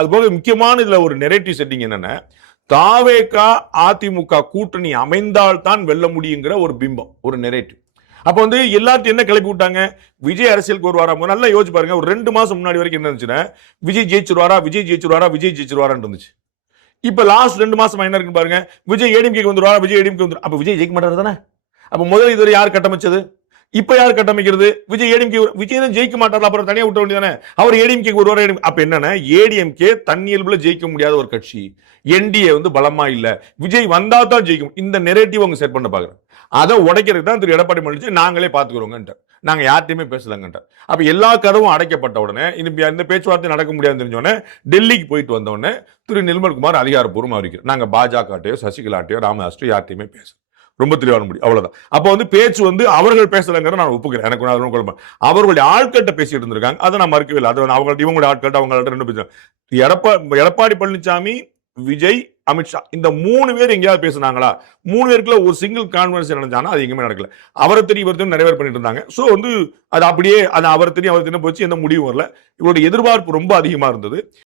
அதுபோக முக்கியமான இதுல ஒரு நெரேட்டிவ் செட்டிங் என்னன்னா, தாவேகா அதிமுக கூட்டணி அமைந்தால் தான் வெல்ல முடியுங்கிற ஒரு பிம்பம், ஒரு நெரேட்டிவ். அப்ப வந்து எல்லாத்தையும் என்ன கிளப்பி விட்டாங்க, விஜய் அரசியலுக்கு வருவாரா? நல்லா யோசிச்சு பாருங்க. ஒரு 2 மாசம் முன்னாடி வரைக்கும் என்ன இருந்துச்சுன்னா, விஜய் ஜெயிச்சிருவாரா, விஜய் ஜெயிச்சிருவாரா, விஜய் ஜெயிச்சிருவாரான்னு இருந்துச்சு. இப்ப லாஸ்ட் 2 மாசமா என்ன இருக்குன்னு பாருங்க, விஜய் ஏடிஎம்கே வந்துருவாரா, விஜய் ஏடிஎம்கே வந்துரும். அப்ப விஜய் ஜெயிக்க மாட்டாரு தானே? அப்ப முதல்ல இதுவரை யார் கட்டமைச்சது? இப்ப யார் கட்டமைக்கிறது? விஜய் ஏடிஎம்கே. விஜய் தான் ஜெயிக்க மாட்டாரு, அப்புறம் தனியா விட்ட வேண்டியதானே? அவர் ஏடிஎம்கே வருவாரா? அப்ப என்னன்னா, ஏடிஎம்கே தன்னியல்புல ஜெயிக்க முடியாத ஒரு கட்சி, என்டிஏ வந்து பலமா இல்ல, விஜய் வந்தா தான் ஜெயிக்கும். இந்த நெரேட்டிவ் அவங்க செட் பண்ண பாக்குறாங்க. அதை உடைக்கிறதுக்கு தான் திரு எடப்பாடி பழனிசாமி நாங்களே பாத்துக்கிறோங்க, நாங்க யார்ட்டையுமே பேசலங்க. அப்ப எல்லா கதவும் அடைக்கப்பட்ட உடனே இந்த பேச்சுவார்த்தை நடக்க முடியாது தெரிஞ்சோடனே டெல்லிக்கு போயிட்டு வந்த உடனே திரு நிர்மல்குமார் அதிகாரப்பூர்வமா அறிவிக்கிறார், நாங்க பாஜகட்டையோ சசிகலாட்டையோ ராமதாஸ்டையோ யார்ட்டையுமே பேச ரொம்ப தெளிவான முடியும், அவ்வளவுதான். அப்ப வந்து பேச்சு வந்து அவர்கள் பேசலங்கிற நான் ஒப்புக்கிறேன், எனக்கு அவர்களுடைய ஆட்கள்கிட்ட பேசிட்டு இருந்திருக்காங்க, அதை நான் மறுக்கவே இல்லை. அது அவங்கள்ட்ட இவங்களுடைய ஆட்கள்ட்ட அவங்கள்ட்ட ரெண்டு பேசுறாங்க. எடப்பாடி பழனிசாமி, விஜய், அமித்ஷா இந்த 3 பேர் எங்கேயாவது பேசினாங்களா? 3 பேருக்குள்ள ஒரு சிங்கிள் கான்வர்சேஷன் நடந்தானா? அது எங்கேயுமே நடக்கல. அவரை தெரியும் இவர் தெரியும் நிறைய பேர் பண்ணிட்டு இருந்தாங்க. சோ வந்து அது அப்படியே அது அவர் தெரியும் போச்சு, எந்த முடிவும் வரல. இவருடைய எதிர்பார்ப்பு ரொம்ப அதிகமா இருந்தது.